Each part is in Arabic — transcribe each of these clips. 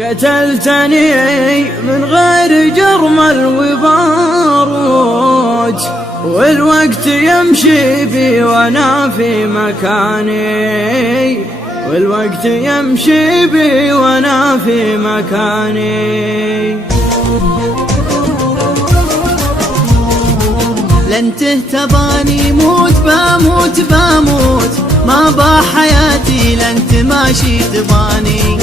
قتلتني من غير جرمل وباروج، والوقت يمشي بي وانا في مكاني، والوقت يمشي بي وانا في مكاني. لن تهتباني موت بموت بموت، ما بحياتي لن تماشي تباني.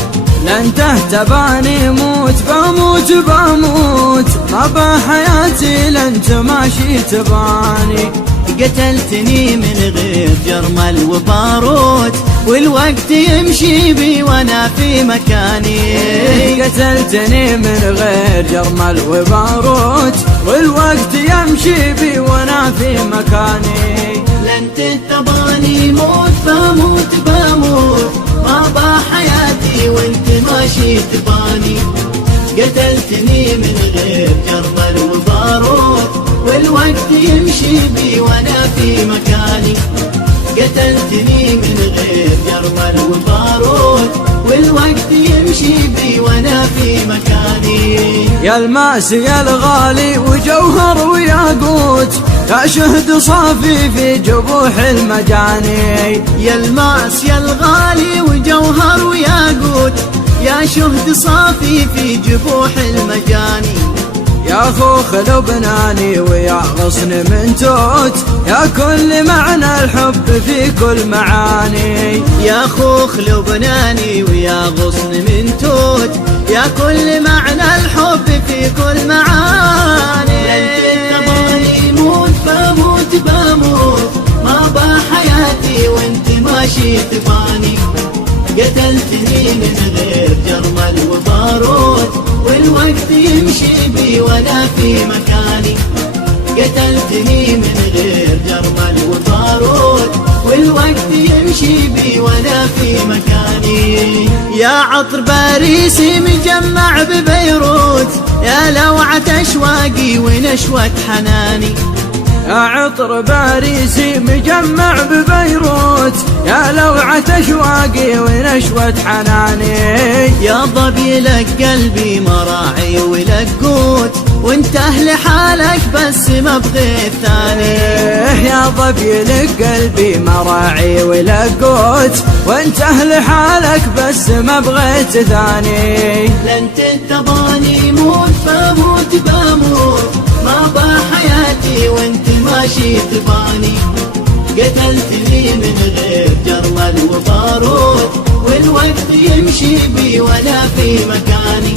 لن تهتباني موت بموت بموت، ما بحياتي لن تماشي تباني. قتلتني من غير جرمل وباروت، والوقت يمشي بي وانا في مكاني. قتلتني من غير جرمل وباروت، والوقت يمشي بي وانا في مكاني. لن تهتباني موت بموت بموت، ما بحياتي وانت ماشي تباني. قتلتني من غير جرمل وباروت، والوقت يمشي بي وانا في مكاني. قتلتني من غير جرمل وباروت، والوقت يمشي بي وانا في مكاني. يا الماس يا الغالي وجوهر وياقوت، يا شهد صافي في جبوح المجاني. يا الماس يا الغالي وجوهر وياقوت، يا شهد صافي في جبوح المجاني. يا خوخ لبناني ويا غصن من توت، يا كل معنى الحب في كل معاني. يا خوخ لبناني ويا غصن من توت، يا كل معنى الحب في كل معاني. لن تهتباني موت بموت بموت، ما بحياتي وانت ماشي تباني. قتلتني من غير جرمل وباروت، والوقت يمشي بي وانا في مكاني. قتلتني من غير جرمل وباروت، والوقت يمشي بي وانا في مكاني. يا عطر باريسي مجمع ببيروت، يا لوعة اشواقي ونشوة حناني. يا عطر باريسي مجمع ببيروت، يا لوعة اشواقي ونشوة حناني. يا ضبي لك قلبي مراعي ولقوت، وانت اهل حالك بس ما بغيت ثاني. يا ضبي لك قلبي مراعي ولقوت، وانت اهل حالك بس ما بغيت ثاني. لن تهتباني موت بموت بموت، ما بحياتي وانت ماشي تباني. قتلتني من غير جرمل وباروت، والوقت يمشي بي وانا في مكاني.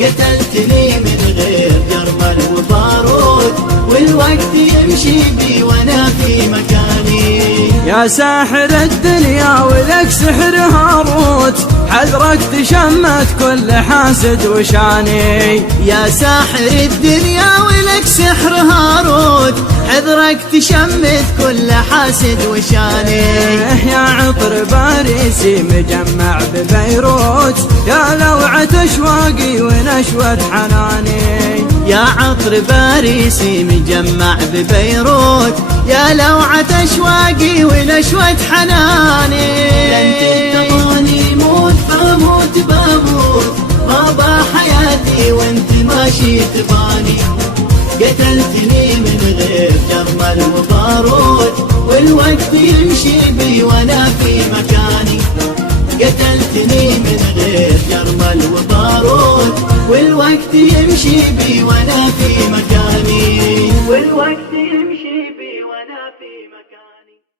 قتلتني من غير جرمل وباروت، والوقت يمشي بي وانا في مكاني. يا ساحر الدنيا ولك سحر هاروت، حذرك تشمت كل حاسد وشاني. يا ساحر الدنيا ولك سحر هاروت، حذرك تشمت كل حاسد وشاني. يا عطر باريسي مجمع ببيروت، يا لوعة اشواقي ونشوة حناني. يا عطر باريسي مجمع ببيروت، يا لوعة اشواقي ونشوة حناني. لن تهتباني موت بموت بموت، ما بحياتي وانت ماشي تباني. قتلتني من غير جرمل وباروت، والوقت يمشي بي وانا في مكاني. قتلتني من غير جرمل وباروت، والوقت يمشي بي وانا في مكاني. والوقت يمشي بي وانا في مكاني.